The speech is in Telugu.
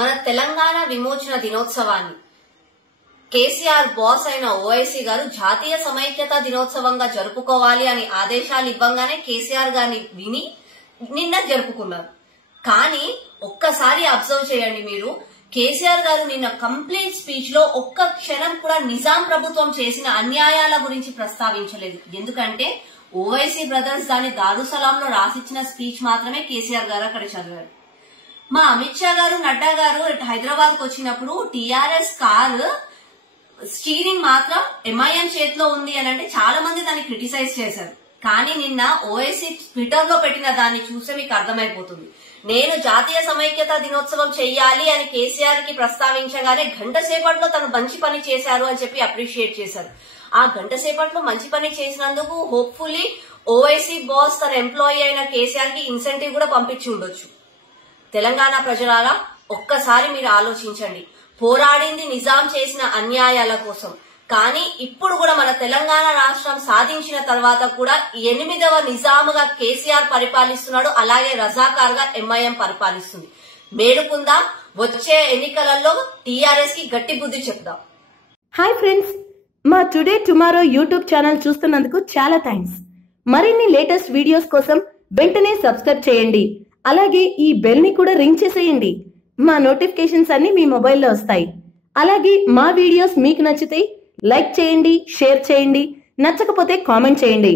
మన తెలంగాణ విమోచన దినోత్సవాన్ని కేసీఆర్ బాస్ అయిన ఓవైసీ గారు జాతీయ సమైక్యత దినోత్సవంగా జరుపుకోవాలి అని ఆదేశాలు ఇవ్వంగానే కేసీఆర్ గారిని విని నిన్న జరుపుకున్నారు. కానీ ఒక్కసారి అబ్జర్వ్ చేయండి మీరు, కేసీఆర్ గారు నిన్న కంప్లీట్ స్పీచ్ లో ఒక్క క్షణం కూడా నిజాం ప్రభుత్వం చేసిన అన్యాయాల గురించి ప్రస్తావించలేదు. ఎందుకంటే ఓవైసీ బ్రదర్స్ దాని దారుసలాంలో రాసిచ్చిన స్పీచ్ మాత్రమే కేసీఆర్ గారు అక్కడ చదివారు. మా అమిత్ షా గారు, నడ్డా గారు హైదరాబాద్ కు వచ్చినప్పుడు టీఆర్ఎస్ కారు స్టీరింగ్ మాత్రం ఎంఐఎం చేతిలో ఉంది అని అంటే చాలా మంది దాన్ని క్రిటిసైజ్ చేశారు. కానీ నిన్న ఓవైసీ ట్విట్టర్ లో పెట్టిన దాన్ని చూస్తే మీకు అర్థమైపోతుంది. నేను జాతీయ సమైక్యత దినోత్సవం చెయ్యాలి అని కేసీఆర్ కి ప్రస్తావించగానే గంట సేపట్లో తను మంచి పని చేశారు అని చెప్పి అప్రిషియేట్ చేశారు. ఆ గంట సేపట్లో మంచి పని చేసినందుకు హోప్ఫుల్లీ ఓవైసీ బాస్ తన ఎంప్లాయీ అయిన కేసీఆర్ కి ఇన్సెంటివ్ కూడా పంపించి ఉండొచ్చు. తెలంగాణ ప్రజలారా ఒక్కసారి మీరు ఆలోచించండి. పోరాడింది నిజాం చేసిన అన్యాయాల కోసం. కానీ ఇప్పుడు కూడా మన తెలంగాణ రాష్ట్రం సాధించిన తర్వాత కూడా 8వ నిజాముగా కేసీఆర్ పరిపాలిస్తున్నాడు. అలాగే రజాకార్ గా ఎంఐఎం పరిపాలిస్తుంది. మేలుకుందాం, వచ్చే ఎన్నికలలో టీఆర్ఎస్ కి గట్టి బుద్ధి చెప్దాం. హాయ్ ఫ్రెండ్స్, మా టుడే టుమారో యూట్యూబ్ ఛానల్ చూస్తున్నందుకు చాలా థ్యాంక్స్. మరిన్ని లేటెస్ట్ వీడియోస్ కోసం వెంటనే సబ్స్క్రైబ్ చేయండి. అలాగే ఈ బెల్ ని కూడా రింగ్ చేసేయండి. మా నోటిఫికేషన్స్ అన్ని మీ మొబైల్లో వస్తాయి. అలాగే మా వీడియోస్ మీకు నచ్చితే లైక్ చేయండి, షేర్ చేయండి, నచ్చకపోతే కామెంట్ చేయండి.